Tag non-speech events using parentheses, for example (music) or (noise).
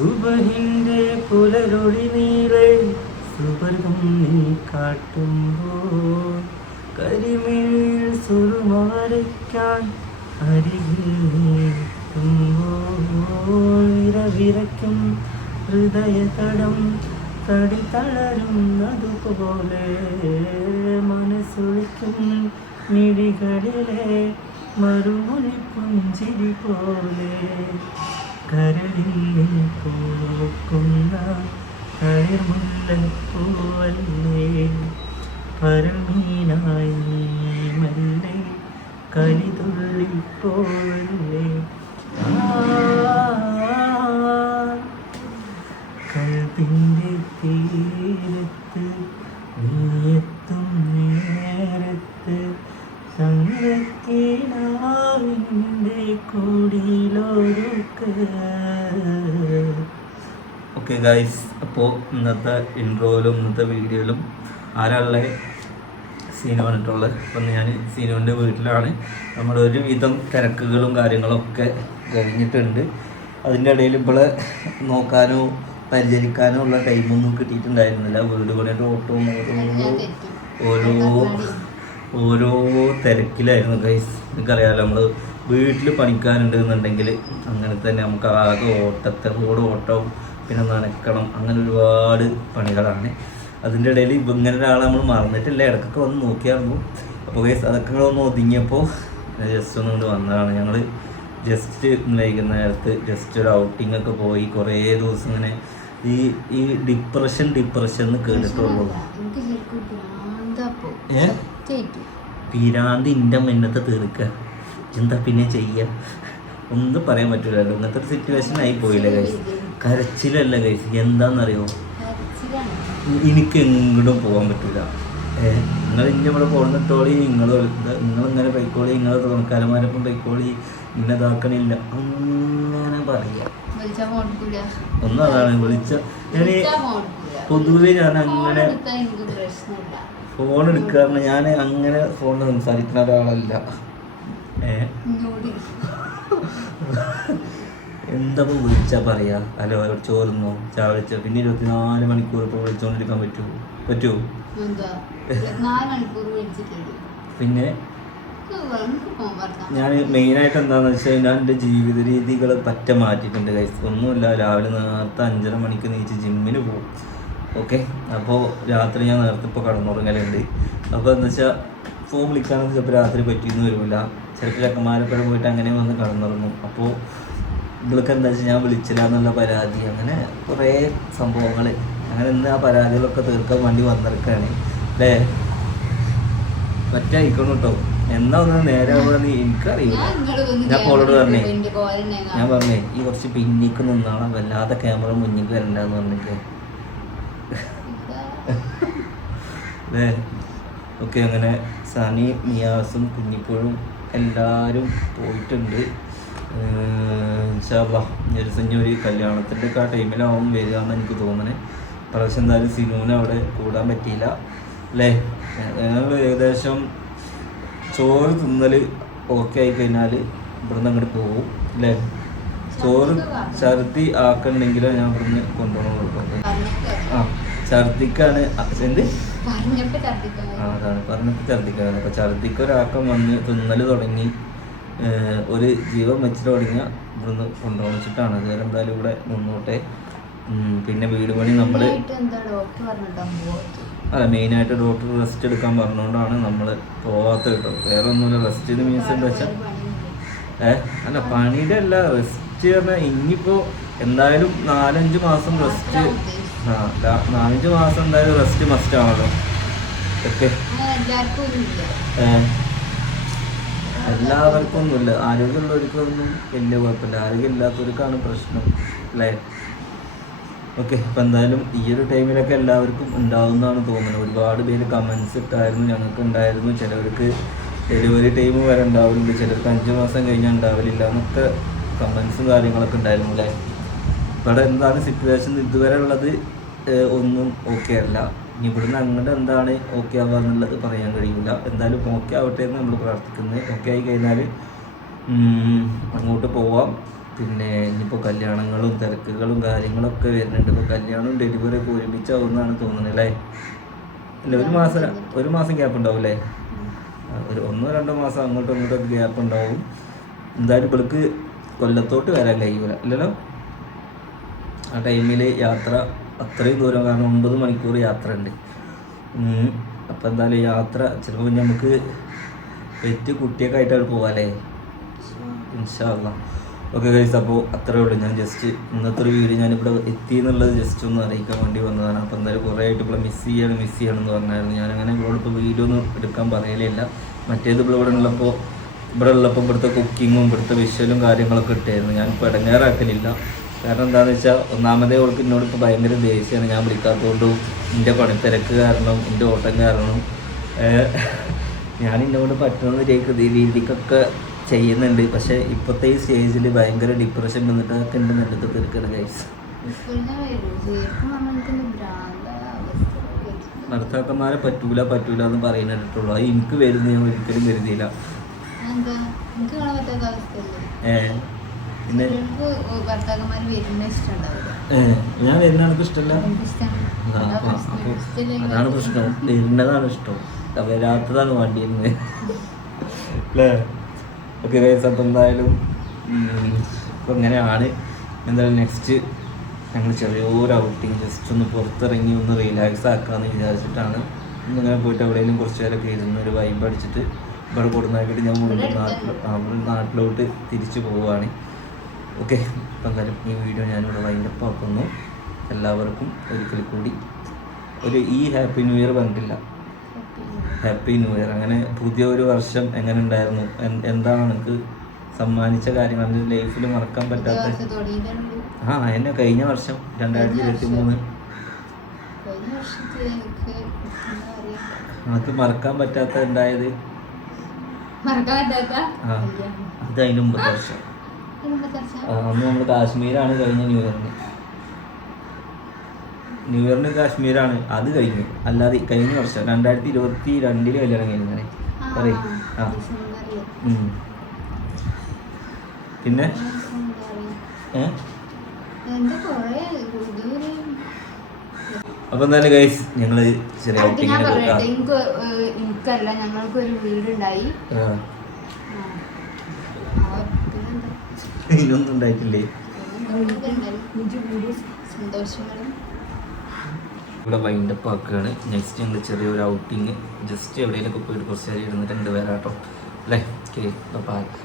സുബഹിന്റെ പുലരൊളി നീളെ സുബർഗം നീ കാട്ടുമ്പോൾ കരിമിഴിൽ സുറുമാരയ്ക്കാൻ അരികിൽ നീ എത്തുമ്പോൾ. വിരവിരയ്ക്കും ഹൃദയതടം തടി തളരുന്നതുപോലെ മനസ്സൊളിക്കും മിഴികളിലെ മറുമൊഴി പുഞ്ചിരി പോലെ. കരളിൽ പൂക്കുന്ന കയർമുല്ലപ്പൂവല്ലേ പരമീനായി മെല്ലെ കലിതുള്ളിപ്പോവല്ലേ കൽപ്പിന്റെ തീരത്ത് ഓക്കെ ഗൈസ് അപ്പോൾ ഇന്നത്തെ ഇൻട്രോയിലും ഇന്നത്തെ വീഡിയോയിലും ആരാളെ സീനു വന്നിട്ടുള്ളത് അപ്പം ഞാൻ സീനുവിന്റെ വീട്ടിലാണ്. നമ്മുടെ ഒരുവിധം തിരക്കുകളും കാര്യങ്ങളൊക്കെ കഴിഞ്ഞിട്ടുണ്ട്. അതിന്റെ ഇടയിൽ ഇപ്പോൾ നോക്കാനോ പരിചരിക്കാനോ ഉള്ള ടൈമൊന്നും കിട്ടിയിട്ടുണ്ടായിരുന്നില്ല. വീട് പണിയുടെ ഓട്ടോ ഓരോ ഓരോ തിരക്കിലായിരുന്നു ഗൈസ് നിങ്ങൾക്കറിയാമല്ലോ നമ്മൾ വീട്ടിൽ പണിക്കാനുണ്ട് എന്നുണ്ടെങ്കിൽ അങ്ങനെ തന്നെ നമുക്ക് ആകെ ഓട്ടത്തെ കൂടെ ഓട്ടവും പിന്നെ നനക്കണം അങ്ങനെ ഒരുപാട് പണികളാണ്. അതിന്റെ ഇടയിൽ ഇപ്പം ഇങ്ങനെ ഒരാളെ നമ്മൾ മറന്നിട്ടില്ല. ഇടക്കൊക്കെ വന്ന് നോക്കിയായിരുന്നു. അപ്പോൾ ഗൈസ് അതൊക്കെ ഒന്ന് ഒതുങ്ങിയപ്പോൾ ജസ്റ്റ് ഒന്ന് കൊണ്ട് വന്നതാണ്. ഞങ്ങൾ ജസ്റ്റ് വൈകുന്നേരത്ത് ജസ്റ്റ് ഒരു ഔട്ടിംഗ് ഒക്കെ പോയി. കുറേ ദിവസം ഇങ്ങനെ ഈ ഈ ഡിപ്രഷൻ ഡിപ്രഷൻ എന്ന് കേട്ടിട്ടുള്ളൂ. പീരാന്തി ഇന്റെ മുന്നത്തെ തീർക്കുക. എന്താ പിന്നെ ചെയ്യുക ഒന്നും പറയാൻ പറ്റില്ലല്ലോ ഇങ്ങനത്തെ ഒരു സിറ്റുവേഷൻ ആയി പോയില്ലേ ഗൈസ് കരച്ചിലല്ല ഗൈസ് എന്താണെന്നറിയോ. എനിക്ക് എങ്ങോട്ടും പോകാൻ പറ്റില്ല ഏഹ് നിങ്ങൾ ഇനി ഇവിടെ പോകുന്നിട്ടോളി നിങ്ങൾ നിങ്ങളിങ്ങനെ പൊയ്ക്കോളി നിങ്ങൾ തുണക്കാരന്മാരൊപ്പം പൊയ്ക്കോളി ഇന്നെ ഇതാക്കണില്ല അങ്ങനെ പറയാ. ഒന്നും അതാണ് വിളിച്ച. പൊതുവെ ഞാൻ അങ്ങനെ. ഫോൺ എടുക്കാറ് ഞാൻ അങ്ങനെ ഫോണിൽ സംസാരിക്കുന്ന ഒരാളല്ല ഏഹ് (laughs) എന്താ വിളിച്ചാൽ വിളിച്ചാ പറയാ? ഹലോ ചോറുന്നോ? ചാ വിളിച്ച പിന്നെ ഇരുപത്തിനാല് മണിക്കൂർ ഇപ്പോൾ വിളിച്ചോണ്ടിരിക്കാൻ പറ്റുമോ പറ്റുമോ മണിക്കൂർ വിളിച്ചിട്ടുണ്ട്. പിന്നെ. ഞാൻ മെയിനായിട്ട് എന്താണെന്ന് വെച്ചാൽ ഞാൻ എന്റെ ജീവിത രീതികൾ പറ്റ മാറ്റിയിട്ടുണ്ട് കൈസ് ഒന്നുമില്ല രാവിലെ നേരത്തെ അഞ്ചര മണിക്ക് നീച്ച് ജിമ്മിന് പോകും ഓക്കെ? അപ്പോൾ രാത്രി ഞാൻ നേരത്തെ ഇപ്പോൾ കടന്നുറങ്ങലുണ്ട്. അപ്പോൾ എന്താ വെച്ചാൽ ഫോൺ വിളിക്കാനൊന്നും ചിലപ്പോൾ രാത്രി പറ്റിയെന്ന് വരില്ല ചിലപ്പോൾ ചക്കന്മാരൊക്കെ പോയിട്ട് അങ്ങനെ വന്ന് കടന്നുറങ്ങും. അപ്പോൾ ഇവൾക്ക് എന്താ വെച്ചാൽ ഞാൻ വിളിച്ചില്ല എന്നുള്ള പരാതി അങ്ങനെ കുറേ സംഭവങ്ങൾ അങ്ങനെ ഇന്ന് ആ പരാതികളൊക്കെ തീർക്കാൻ വേണ്ടി വന്നിരിക്കുകയാണ് അല്ലേ? പറ്റായിക്കണം കേട്ടോ എന്നാ ഒന്ന് നേരെ പോകണമെന്ന് എനിക്കറിയില്ല ഞാൻ പോളോട് പറഞ്ഞേ ഞാൻ. പറഞ്ഞേ ഈ കുറച്ച് പിന്നിക്ക് നിന്നാണ് വല്ലാതെ ക്യാമറ മുന്നിക്ക് വരണ്ടെന്ന് പറഞ്ഞിട്ട്. അല്ലേ? ഓക്കെ അങ്ങനെ സനി നിയാസും കുഞ്ഞിപ്പോഴും എല്ലാവരും പോയിട്ടുണ്ട്. ഇൻഷാല്ല ദിവസം ഒരു കല്യാണത്തിന്റെ ഒക്കെ ആ ടൈമിലാവും വരിക എന്ന് എനിക്ക് തോന്നണേ പ്രാവശ്യം എന്തായാലും സിനുവിന് അവിടെ കൂടാൻ പറ്റിയില്ല. അല്ലേ? ഞങ്ങൾ ഏകദേശം ചോറ് തിന്നൽ ഓക്കെ ആയി കഴിഞ്ഞാൽ ഇവിടുന്ന് അങ്ങോട്ട് പോകും അല്ലേ? ചോറ് ഛർദി ആക്കണമെങ്കിലോ ഞാൻ ഇവിടുന്ന് കൊണ്ടുപോകണം ആ ഛർദിക്കാണ്. എന്ത്? ആ അതാണ്. പറഞ്ഞിട്ട് ഛർദിക്കാണ് അപ്പോൾ ഛർദിക്ക് ഒരാക്കം വന്ന് തിന്നൽ തുടങ്ങി ഒരു ജീവൻ വെച്ചിട്ട് തുടങ്ങിയ ഇവിടുന്ന് കൊണ്ടുപോകണം വെച്ചിട്ടാണ്. അതുവരെ എന്തായാലും ഇവിടെ മുന്നോട്ടെ പിന്നെ വീട് പണി നമ്മൾ? അല്ല മെയിനായിട്ട് ഡോക്ടർ റെസ്റ്റ് എടുക്കാൻ പറഞ്ഞുകൊണ്ടാണ് നമ്മൾ പോവാത്ത കേട്ടോ. വേറെ ഒന്നുമില്ല റെസ്റ്റ് മീൻസ് എന്താ വെച്ചാൽ ഏഹ് അല്ല പണിയുടെ അല്ല റെസ്റ്റ് പറഞ്ഞാൽ ഇനിയിപ്പോൾ എന്തായാലും നാലഞ്ച് മാസം റെസ്റ്റ് ആ നാലഞ്ച് മാസം എന്തായാലും റെസ്റ്റ് മസ്റ്റ് ആണല്ലോ. ഓക്കെ. അങ്ങനെ എല്ലാവർക്കും ഒന്നും ഇല്ല. ഏ എല്ലാവർക്കും ഒന്നുമില്ല ആരോഗ്യമുള്ളവർക്കൊന്നും വലിയ കുഴപ്പമില്ല. ആരോഗ്യമില്ലാത്തവർക്കാണ് പ്രശ്നം അല്ലേ? ഓക്കെ അപ്പം എന്തായാലും ഈ ഒരു ടൈമിലൊക്കെ എല്ലാവർക്കും ഉണ്ടാവുന്നതാണ് തോന്നുന്നത്. ഒരുപാട് പേര് കമൻസ് ഇട്ടായിരുന്നു ഞങ്ങൾക്ക് ഉണ്ടായിരുന്നു ചിലവർക്ക് ഡെലിവറി ടൈം വരെ ഉണ്ടാവില്ല ചിലർക്ക് അഞ്ച് മാസം കഴിഞ്ഞാൽ ഉണ്ടാവില്ല എന്നൊക്കെ കമൻസും കാര്യങ്ങളൊക്കെ ഉണ്ടായിരുന്നു അല്ലേ? ഇവിടെ എന്താണ് സിറ്റുവേഷൻ ഇതുവരെ ഉള്ളത് ഒന്നും ഓക്കെ അല്ല. ഇനി ഇവിടുന്ന് അങ്ങോട്ട് എന്താണ് ഓക്കെ ആവുക എന്നുള്ളത് പറയാൻ കഴിയില്ല. എന്തായാലും ഓക്കെ ആവട്ടെ എന്ന് നമ്മൾ പ്രാർത്ഥിക്കുന്നത്. ഓക്കെ ആയി കഴിഞ്ഞാൽ അങ്ങോട്ട് പോവാം. പിന്നെ ഇനിയിപ്പോൾ കല്യാണങ്ങളും തിരക്കുകളും കാര്യങ്ങളൊക്കെ വരുന്നുണ്ട്. ഇപ്പോൾ കല്യാണവും ഡെലിവറി ഒക്കെ ഒരുമിച്ചാവുമെന്നാണ് തോന്നുന്നത് അല്ലേ? അല്ല ഒരു മാസം ഒരു മാസം ഗ്യാപ്പ് ഉണ്ടാവും അല്ലേ? ഒരു ഒന്നോ രണ്ടോ മാസം അങ്ങോട്ടും ഇങ്ങോട്ടും ഗ്യാപ്പ് ഉണ്ടാവും. എന്തായാലും ഇവൾക്ക് കൊല്ലത്തോട്ട് വരാൻ കഴിയൂല. അല്ലല്ലോ ആ ടൈമിൽ യാത്ര അത്രയും ദൂരം കാരണം ഒമ്പത് മണിക്കൂർ യാത്ര അപ്പോൾ അപ്പം എന്തായാലും യാത്ര ചിലപ്പോൾ നമുക്ക് പെറ്റ് കുട്ടിയൊക്കെ ആയിട്ട് അവിടെ പോകാമല്ലേ ഇൻഷാല്ല ഓക്കെ ഗൈസ് അപ്പോൾ അത്രേ ഉള്ളൂ. ഞാൻ ജസ്റ്റ് ഇന്നത്തെ ഒരു വീഡിയോ ഞാനിവിടെ എത്തി എന്നുള്ളത് ജസ്റ്റ് ഒന്ന് അറിയിക്കാൻ വേണ്ടി വന്നതാണ്. അപ്പോൾ എന്തായാലും കുറേ ആയിട്ട് ഇവിടെ മിസ് ചെയ്യാണ് മിസ് ചെയ്യണം എന്ന് പറഞ്ഞായിരുന്നു. ഞാനങ്ങനെ ഇവിടെ ഇപ്പോൾ വീഡിയോ ഒന്നും എടുക്കാൻ പറയലില്ല. മറ്റേത് ഇപ്പോൾ ഇവിടെ ഉള്ളപ്പോൾ ഇവിടെ ഉള്ളപ്പോൾ ഇവിടുത്തെ കുക്കിങ്ങും ഇവിടുത്തെ വിഷ്വലും കാര്യങ്ങളൊക്കെ ഇട്ടായിരുന്നു ഞാനിപ്പോൾ ഇടങ്ങേറാക്കലില്ല. കാരണം എന്താണെന്ന് വെച്ചാൽ ഒന്നാമതേ അവൾക്ക് എന്നോട് ഇപ്പോൾ ഭയങ്കര ദേഷ്യമാണ് ഞാൻ വിളിക്കാത്തതുകൊണ്ടും എന്റെ പണിത്തിരക്ക് കാരണം എന്റെ ഓട്ടം കാരണം. ഞാൻ എന്നോട് പറ്റുന്ന രീതി രീതിക്കൊക്കെ ചെയ്യുന്നുണ്ട്. പക്ഷേ ഇപ്പോഴത്തെ ഈ സ്റ്റേജിൽ ഭയങ്കര ഡിപ്രഷൻ വന്നിട്ട് ഒക്കെ ഉണ്ട് നെല്ലത്ത് തീർക്കണം ഗൈസ്. ഭർത്താക്കന്മാരെ പറ്റൂല പറ്റൂല എന്ന് പറയുന്നിട്ടുള്ളൂ അത് എനിക്ക് വരുന്ന ഞാൻ ഒരിക്കലും കരുതിയില്ല. എന്താ പിന്നെ ഞാൻ വരുന്ന എനിക്ക് ഇഷ്ടമല്ല. അതാണ് പ്രശ്നം. വരുന്നതാണ് ഇഷ്ടം. വരാത്തതാണ് വണ്ടി അല്ലേ? ഓക്കെ ഗൈസ് അപ്പം എന്തായാലും ഇപ്പം ഇങ്ങനെയാണ്. എന്തായാലും നെക്സ്റ്റ് ഞങ്ങൾ ചെറിയൊരു ഔട്ടിങ് ജസ്റ്റ് ഒന്ന് പുറത്തിറങ്ങി ഒന്ന് റിലാക്സ് ആക്കാമെന്ന് വിചാരിച്ചിട്ടാണ് ഇന്നിങ്ങനെ പോയിട്ട് എവിടെയെങ്കിലും കുറച്ച് നേരമൊക്കെ ഇരുന്ന് ഒരു വൈബ് അടിച്ചിട്ട് ഇവിടെ കൊടുന്നാക്കിയിട്ട് ഞാൻ മുഴുവൻ നാട്ടിൽ നാട്ടിലോട്ട് തിരിച്ചു പോവുകയാണ് ഓക്കെ അപ്പം എന്തായാലും ഈ വീഡിയോ ഞാനിവിടെ വൈൻഡപ്പ് ആക്കുന്നു. എല്ലാവർക്കും ഒരിക്കൽ കൂടി ഒരു ഈ ഹാപ്പി ന്യൂ ഇയർ പറഞ്ഞിട്ടില്ല. ഹാപ്പി ന്യൂ ഇയർ അങ്ങനെ പുതിയ ഒരു വർഷം എങ്ങനെ ഉണ്ടായിരുന്നു? എന്താണ് എനിക്ക് സമ്മാനിച്ച കാര്യങ്ങൾ? എന്റെ ലൈഫിൽ മറക്കാൻ പറ്റാത്ത ആ എന്നെ കഴിഞ്ഞ വർഷം രണ്ടായിരത്തി ഇരുപത്തി മൂന്ന് അത് മറക്കാൻ പറ്റാത്ത ഉണ്ടായത്. അത് അതിന് മുമ്പത്തെ വർഷം. അന്ന് നമ്മൾ കാശ്മീരാണ് കഴിഞ്ഞ ന്യൂ ഇയറിന്. ന്യൂ ഇയറിന് കാശ്മീരാണ്. അത് കഴിഞ്ഞു. അല്ലാതെ കഴിഞ്ഞ വർഷം രണ്ടായിരത്തി ഇരുപത്തി രണ്ടിൽ കല്യാണം കഴിഞ്ഞാണ് പറയും. ആ. പിന്നെ? അപ്പൊ എന്തായാലും ഗൈസ് ഞങ്ങൾ ചെറിയ എനിക്കല്ല ഞങ്ങൾക്ക് ഒരു വീടുണ്ടായി ആ. ആ, ഇതൊന്നും ഉണ്ടായിട്ടില്ലേ? ഇവിടെ വൈൻഡ് അപ്പ് ആക്കുകയാണ്. നെക്സ്റ്റ് ഞങ്ങൾ ചെറിയൊരു ഔട്ടിങ് ജസ്റ്റ് എവിടെയെങ്കിലും പോയിട്ട് കുറച്ച് നേരം ഇരുന്നിട്ട് ഇങ്ങോട്ട് വരാം കേട്ടോ അല്ലേ ഓക്കെ